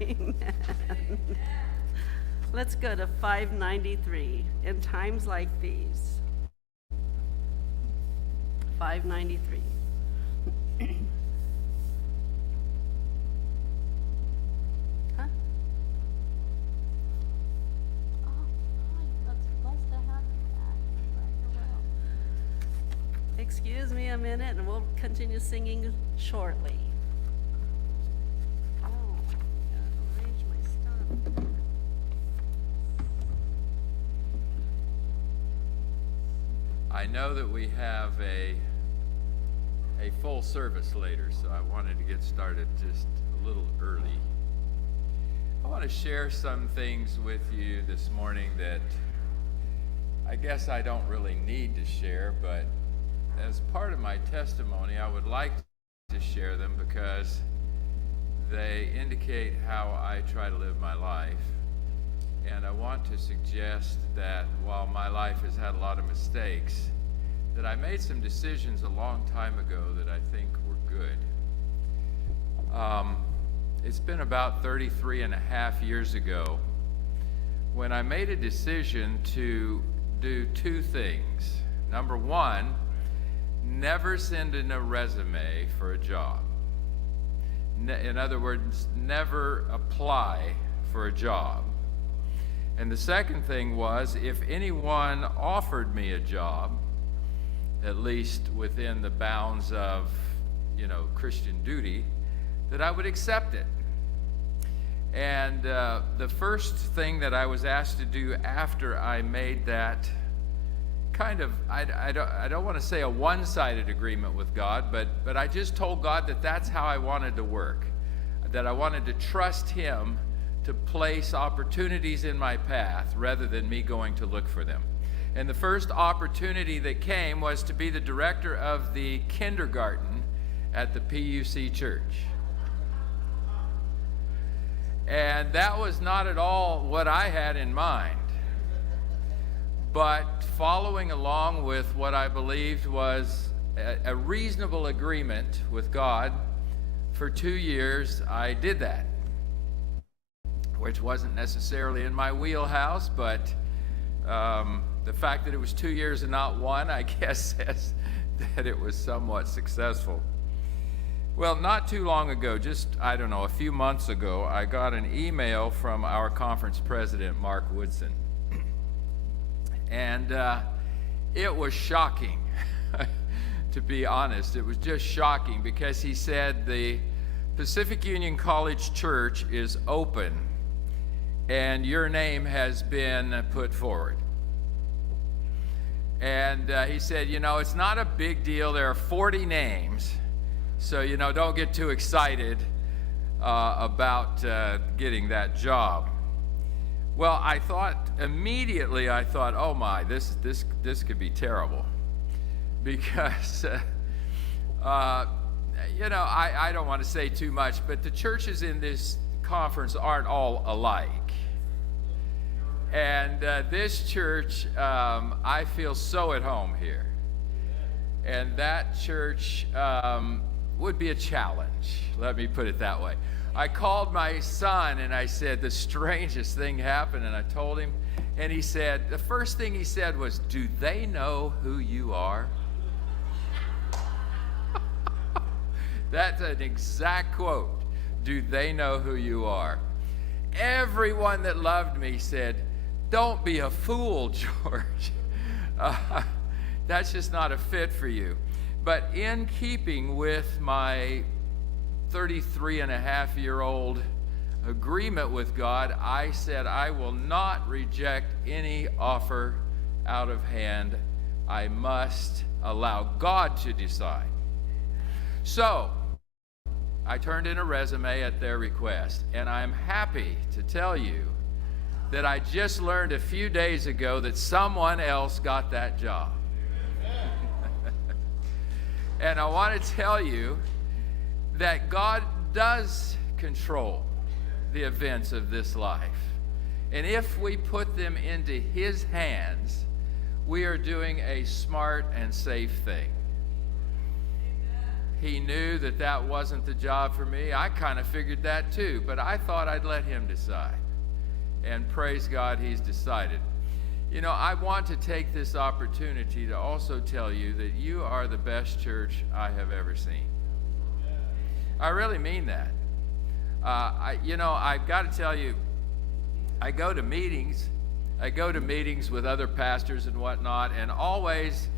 Amen. Let's go to 593, in times like these. 593. Huh? Oh, hi. That's blessed to have you back. I'm glad you're well. Excuse me a minute, and we'll continue singing shortly. Oh, gotta arrange my stuff. I know that we have a full service later, so I wanted to get started just a little early. I want to share some things with you this morning that I guess I don't really need to share, but as part of my testimony, I would like to share them because they indicate how I try to live my life. And I want to suggest that while my life has had a lot of mistakes, that I made some decisions a long time ago that I think were good. It's been about 33 and a half years ago when I made a decision to do two things. Number one, never send in a resume for a job. In other words, never apply for a job. And the second thing was, if anyone offered me a job, at least within the bounds of, Christian duty, that I would accept it. And the first thing that I was asked to do after I made that kind of, I don't want to say a one-sided agreement with God, but I just told God that that's how I wanted to work, that I wanted to trust Him to place opportunities in my path rather than me going to look for them. And the first opportunity that came was to be the director of the kindergarten at the PUC church. And that was not at all what I had in mind. But following along with what I believed was a reasonable agreement with God, for 2 years I did that, which wasn't necessarily in my wheelhouse, but the fact that it was 2 years and not one, I guess, says that it was somewhat successful. Well, not too long ago, just, a few months ago, I got an email from our conference president, Mark Woodson. And it was shocking, to be honest. It was just shocking because he said the Pacific Union College Church is open and your name has been put forward. And he said, it's not a big deal. There are 40 names. So, don't get too excited about getting that job. Well, immediately I thought, oh my, this could be terrible. Because, I don't want to say too much, but the churches in this conference aren't all alike. And this church, I feel so at home here. And that church would be a challenge, let me put it that way. I called my son and I said, the strangest thing happened, and I told him, and he said, the first thing he said was, do they know who you are? That's an exact quote. Do they know who you are? Everyone that loved me said, don't be a fool, George. That's just not a fit for you. But in keeping with my 33-and-a-half-year-old agreement with God, I said I will not reject any offer out of hand. I must allow God to decide. So I turned in a resume at their request, and I'm happy to tell you that I just learned a few days ago that someone else got that job. And I want to tell you that God does control the events of this life. And if we put them into His hands, we are doing a smart and safe thing. He knew that that wasn't the job for me. I kind of figured that too, but I thought I'd let him decide. And praise God, he's decided. You know, I want to take this opportunity to also tell you that you are the best church I have ever seen. I really mean that. I've got to tell you, I go to meetings with other pastors and whatnot, and always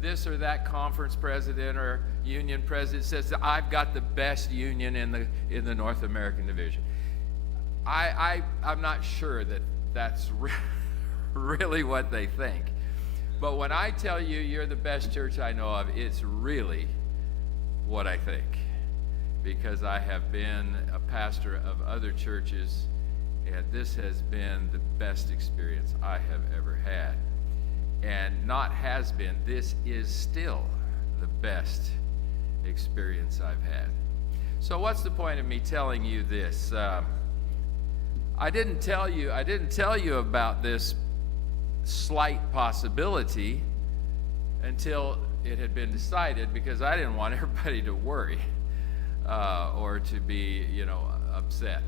this or that conference president or union president says, I've got the best union in the North American division. I'm not sure that that's really what they think. But when I tell you you're the best church I know of, it's really what I think. Because I have been a pastor of other churches, and this has been the best experience I have ever had. And not has been, this is still the best experience I've had. So what's the point of me telling you this? I didn't tell you about this slight possibility until it had been decided, because I didn't want everybody to worry or to be, upset.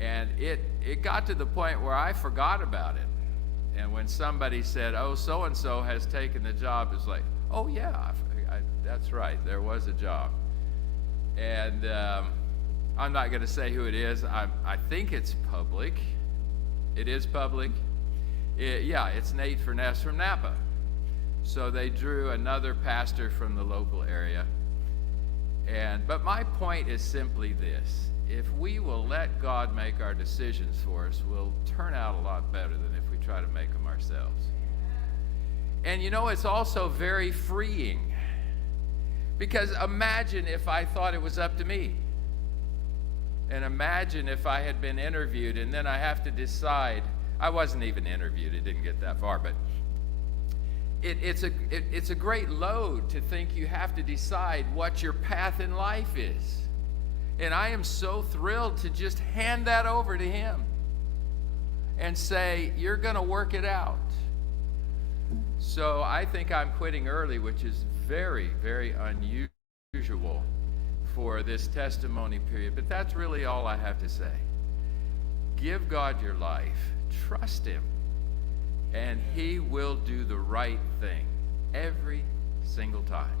And it got to the point where I forgot about it. And when somebody said, oh, so-and-so has taken the job, it's like, oh, yeah, that's right, there was a job. And I'm not going to say who it is. I think it's public. It is public. It's Nate Furness from Napa. So they drew another pastor from the local area. But my point is simply this. If we will let God make our decisions for us, we'll turn out a lot better than if we try to make them ourselves. And it's also very freeing. Because imagine if I thought it was up to me. And imagine if I had been interviewed and then I have to decide. I wasn't even interviewed, it didn't get that far, but it's a great load to think you have to decide what your path in life is. And I am so thrilled to just hand that over to him and say, you're going to work it out. So I think I'm quitting early, which is very, very unusual for this testimony period. But that's really all I have to say. Give God your life. Trust him. And he will do the right thing every single time.